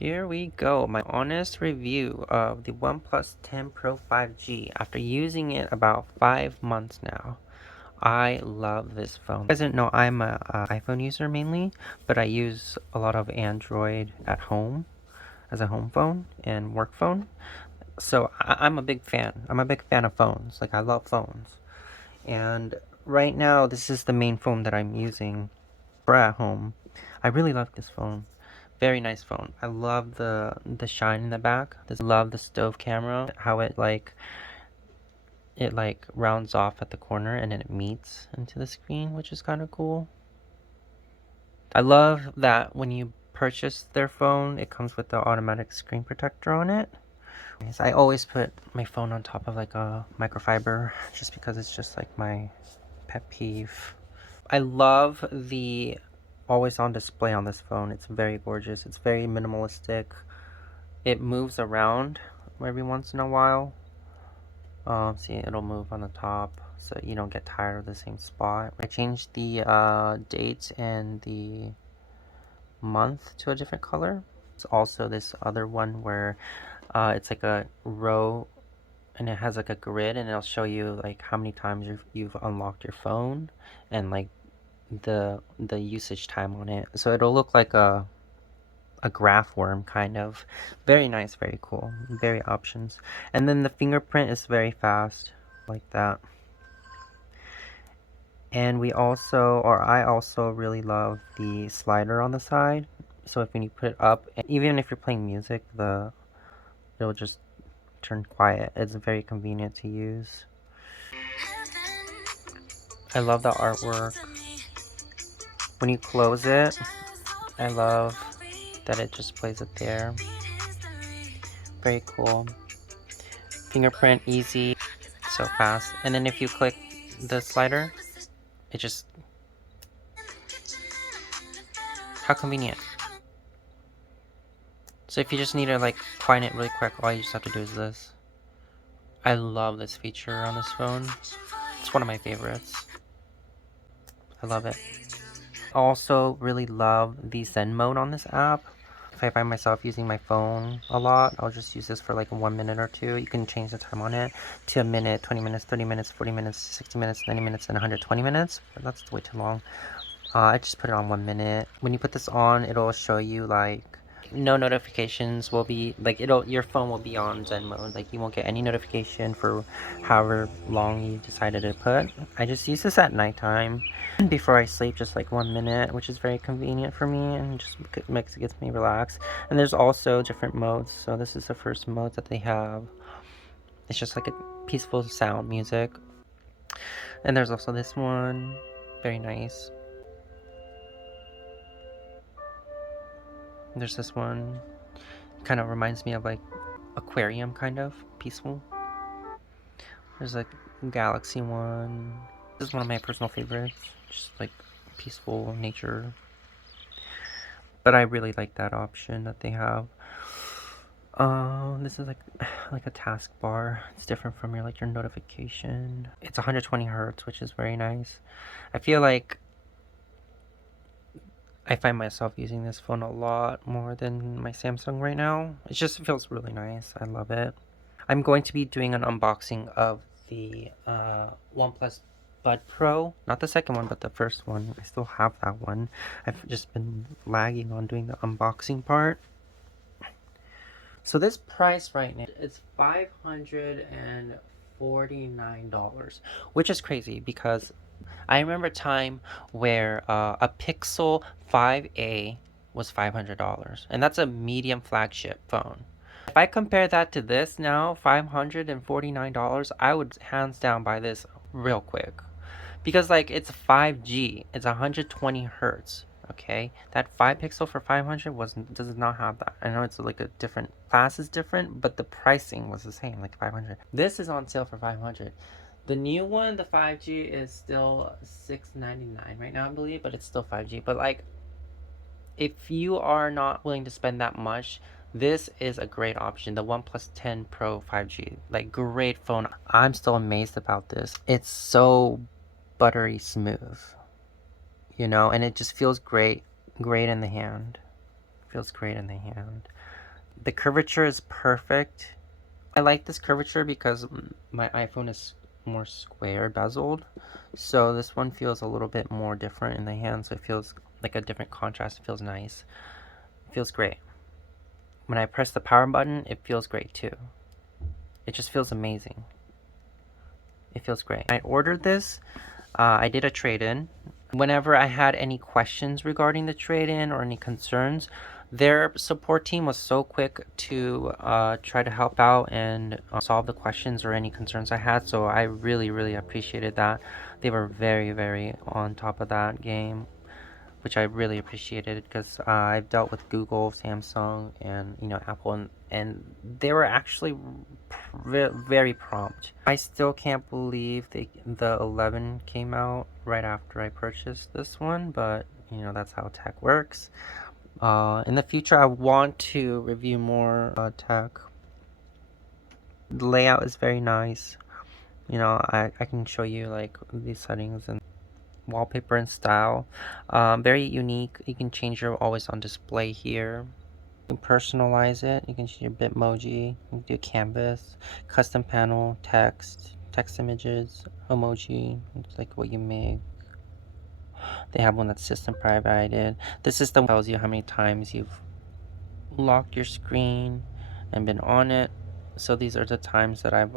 Here we go, my honest review of the OnePlus 10 Pro 5G after using it about 5 months now. I love this phone. You guys didn't know I'm a iPhone user mainly, but I use a lot of Android at home as a home phone and work phone. So I'm a big fan. I'm a big fan of phones. Like, I love phones. And right now, this is the main phone that I'm using for at home. I really love this phone. Very nice phone. I love the shine in the back. I love the stove camera, how it rounds off at the corner and then it meets into the screen, which is kind of cool. I love that when you purchase their phone, it comes with the automatic screen protector on it. I always put my phone on top of like a microfiber just because it's just like my pet peeve. I love the always on display on this phone. It's very gorgeous. It's very minimalistic. It moves around every once in a while. See, it'll move on the top so you don't get tired of the same spot. I changed the date and the month to a different color. It's also this other one where it's like a row and it has like a grid and it'll show you like how many times you've unlocked your phone and like the usage time on it. So it'll look like a graph worm kind of. Very nice, very cool, very options. And then the fingerprint is very fast like that. And I also really love the slider on the side. So when you put it up, even if you're playing music, it'll just turn quiet. It's very convenient to use. I love the artwork. When you close it, I love that it just plays it there. Very cool. Fingerprint, easy, so fast. And then if you click the slider, it just... How convenient. So if you just need to like find it really quick, all you just have to do is this. I love this feature on this phone. It's one of my favorites. I love it. I also really love the Zen mode on this app. If I find myself using my phone a lot, I'll just use this for like 1 minute or two. You can change the time on it to a minute, 20 minutes, 30 minutes, 40 minutes, 60 minutes, 90 minutes, and 120 minutes. But that's way too long. I just put it on 1 minute. When you put this on, it'll show you like no notifications will be like your phone will be on Zen mode. Like you won't get any notification for however long you decided to put. I just use this at nighttime before I sleep, just like 1 minute, which is very convenient for me and just gets me relaxed. And there's also different modes. So this is the first mode that they have. It's just like a peaceful sound music. And there's also this one, very nice. There's this one, kind of reminds me of like aquarium, kind of peaceful. There's like galaxy one. This is one of my personal favorites, just like peaceful nature. But I really like that option that they have. This is like a taskbar. It's different from your notification. It's 120 hertz, which is very nice. I feel like I find myself using this phone a lot more than my Samsung right now. It just feels really nice. I love it. I'm going to be doing an unboxing of the OnePlus Bud Pro. Not the second one, but the first one. I still have that one. I've just been lagging on doing the unboxing part. So this price right now is $549, which is crazy because I remember a time where a Pixel 5a was $500, and that's a medium flagship phone. If I compare that to this now, $549, I would hands down buy this real quick. Because like it's 5G, it's 120 hertz. Okay, that 5 pixel for 500 does not have that. I know it's like a different class is different, but the pricing was the same, like 500. This is on sale for 500. The new one, the 5G, is still $699 right now, I believe, but it's still 5G. But like, if you are not willing to spend that much, this is a great option. The OnePlus 10 Pro 5G, like great phone. I'm still amazed about this. It's so buttery smooth, you know, and it just feels great in the hand. Feels great in the hand. The curvature is perfect. I like this curvature because my iPhone is more square bezeled, so this one feels a little bit more different in the hand, so it feels like a different contrast. It feels nice. It feels great. When I press the power button, it feels great too. It just feels amazing. It feels great. I ordered this. I did a trade-in. Whenever I had any questions regarding the trade-in or any concerns, their support team was so quick to try to help out and solve the questions or any concerns I had. So I really, really appreciated that. They were very, very on top of that game, which I really appreciated because I've dealt with Google, Samsung, and Apple, and they were actually very prompt. I still can't believe the 11 came out right after I purchased this one, but that's how tech works. In the future, I want to review more tech. The layout is very nice. I can show you like these settings and wallpaper and style. Very unique. You can change your always on display here. You can personalize it. You can change your Bitmoji. You can do canvas, custom panel, text images, emoji. It's like what you make. They have one that's system provided. The system tells you how many times you've locked your screen and been on it. So these are the times that I've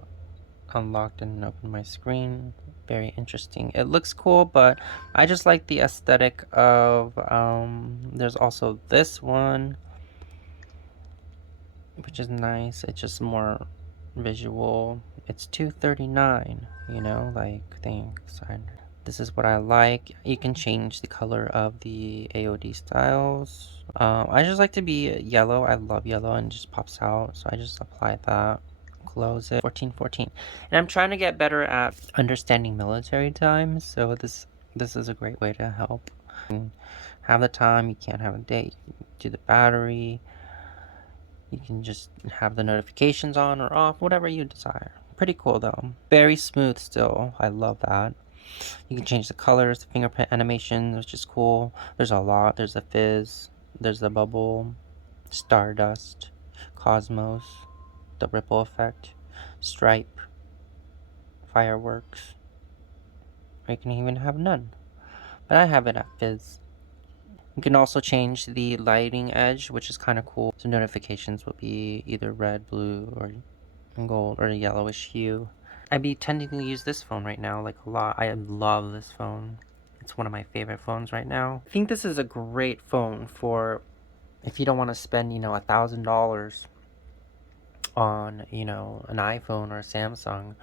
unlocked and opened my screen. Very interesting. It looks cool, but I just like the aesthetic of there's also this one, which is nice. It's just more visual. It's $239, like thanks. This is what I like. You can change the color of the AOD styles. I just like to be yellow. I love yellow and it just pops out, so I just apply that. Close it. 1414. And I'm trying to get better at understanding military times, so this is a great way to help. You can have the time, you can't have a date. You can do the battery. You can just have the notifications on or off, whatever you desire. Pretty cool though. Very smooth still. I love that. You can change the colors, the fingerprint animation, which is cool. There's a lot. There's a fizz. There's the bubble, stardust, cosmos, the ripple effect, stripe, fireworks. Or you can even have none. But I have it at fizz. You can also change the lighting edge, which is kind of cool. So notifications will be either red, blue, or gold, or a yellowish hue. I'd be tending to use this phone right now like a lot. I love this phone. It's one of my favorite phones right now. I think this is a great phone for if you don't want to spend, $1,000 on, an iPhone or a Samsung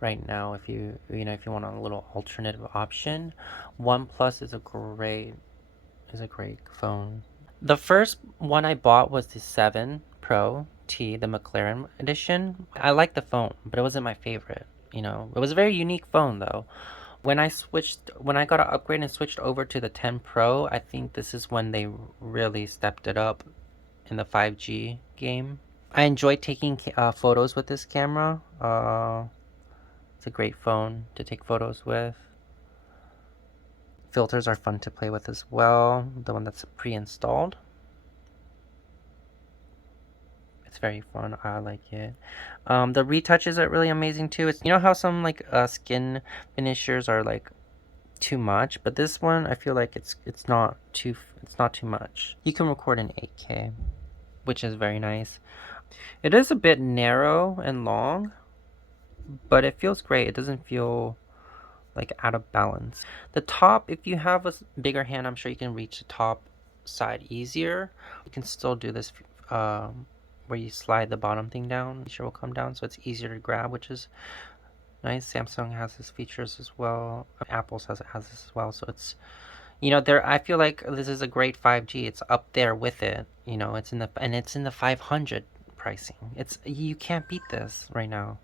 right now. If you want a little alternative option, OnePlus is a great phone. The first one I bought was the 7 Pro T, the McLaren edition. I like the phone, but it wasn't my favorite. It was a very unique phone though. When I got an upgrade and switched over to the 10 Pro, I think this is when they really stepped it up in the 5G game. I enjoy taking photos with this camera. It's a great phone to take photos with. Filters are fun to play with as well. The one that's pre-installed. It's very fun. I like it. The retouches are really amazing too. It's how some like skin finishers are like too much, but this one I feel like it's not too much. You can record in 8K, which is very nice. It is a bit narrow and long, but it feels great. It doesn't feel like out of balance. The top, if you have a bigger hand, I'm sure you can reach the top side easier. You can still do this where you slide the bottom thing down. It sure will come down, so it's easier to grab, which is nice. Samsung has this features as well. Apple has this as well, so it's there. I feel like this is a great 5G. It's up there with it. It's in the 500 pricing. You can't beat this right now.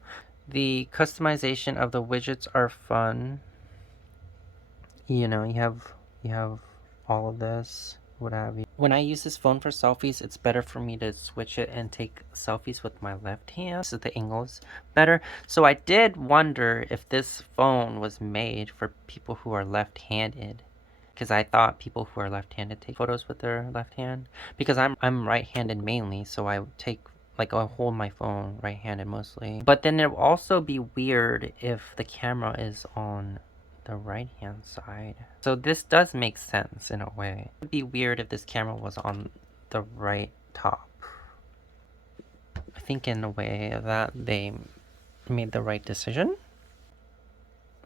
The customization of the widgets are fun. You have all of this, what have you. When I use this phone for selfies, it's better for me to switch it and take selfies with my left hand so the angle is better. So I did wonder if this phone was made for people who are left-handed. because I thought people who are left-handed take photos with their left hand, because I'm right-handed mainly, so I take, like, I hold my phone right-handed mostly. But then it will also be weird if the camera is on the right-hand side. So this does make sense in a way. It would be weird if this camera was on the right top. I think in a way that they made the right decision.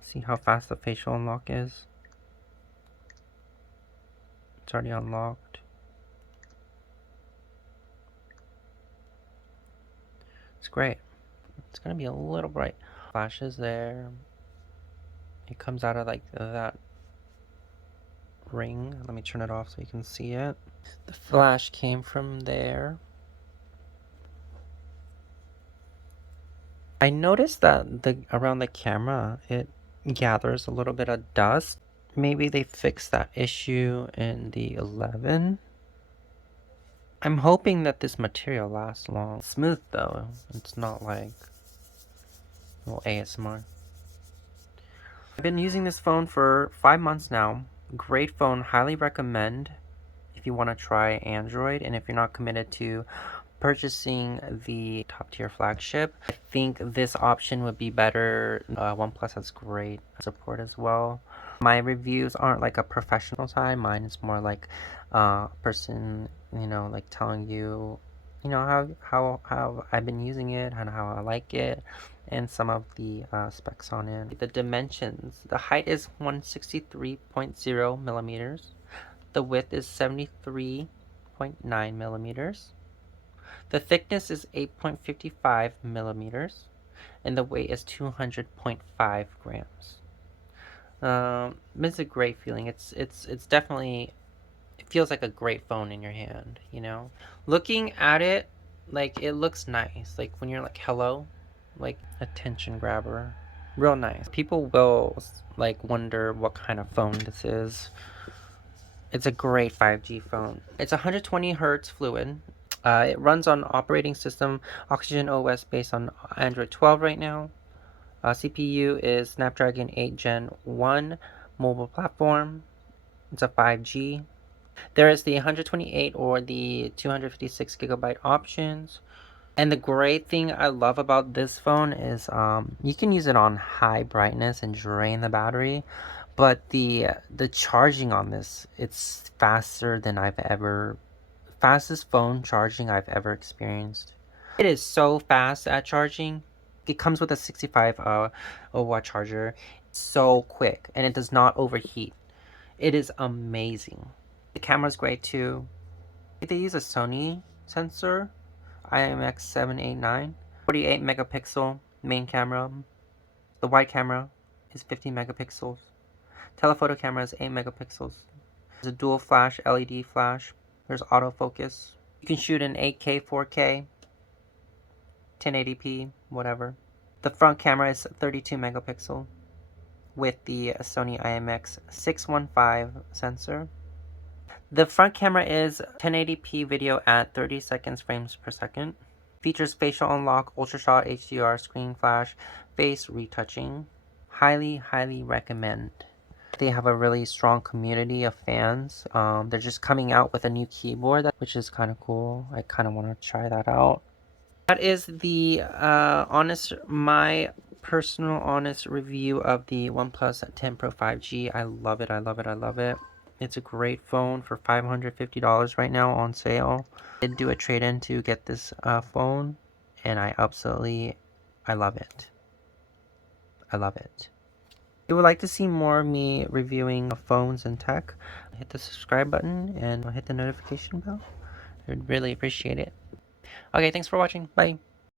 See how fast the facial unlock is? It's already unlocked. It's great. It's gonna be a little bright. Flashes there. It comes out of like that ring. Let me turn it off so you can see it. The flash came from there. I noticed that around the camera it gathers a little bit of dust. Maybe they fixed that issue in the 11. I'm hoping that this material lasts long. It's smooth though. It's not like a little ASMR. I've been using this phone for 5 months now. Great phone, highly recommend if you want to try Android, and if you're not committed to purchasing the top tier flagship. I think this option would be better. OnePlus has great support as well. My reviews aren't like a professional side. Mine is more like a person, like telling you, how I've been using it and how I like it, and some of the specs on it. The dimensions. The height is 163.0 millimeters. The width is 73.9 millimeters. The thickness is 8.55 millimeters, and the weight is 200.5 grams. It's a great feeling. It's definitely, it feels like a great phone in your hand, Looking at it, like, it looks nice. Like, when you're like, hello, like, attention grabber. Real nice. People will, like, wonder what kind of phone this is. It's a great 5G phone. It's 120 hertz fluid. It runs on operating system Oxygen OS based on Android 12 right now. CPU is Snapdragon 8 Gen 1 mobile platform. It's a 5G. There is the 128 or the 256 gigabyte options. And the great thing I love about this phone is you can use it on high brightness and drain the battery, but the charging on this, it's faster than fastest phone charging I've ever experienced. It is so fast at charging. It comes with a 65 watt charger. It's so quick and it does not overheat. It is amazing. The camera's great too. They use a Sony sensor, IMX789, 48 megapixel main camera. The wide camera is 15 megapixels. Telephoto camera is 8 megapixels. There's a dual flash LED flash. There's autofocus. You can shoot in 8K, 4K, 1080p, whatever. The front camera is 32 megapixel with the Sony IMX615 sensor. The front camera is 1080p video at 30 seconds frames per second. Features facial unlock, ultra shot HDR, screen flash, face retouching. Highly, highly recommend. They have a really strong community of fans. They're just coming out with a new keyboard, which is kind of cool. I kind of want to try that out. That is the my personal honest review of the OnePlus 10 Pro 5G. I love it. I love it. I love it. It's a great phone for $550 right now on sale. I did do a trade-in to get this phone, and I love it. I love it. If you would like to see more of me reviewing phones and tech, hit the subscribe button and hit the notification bell. I would really appreciate it. Okay, thanks for watching. Bye.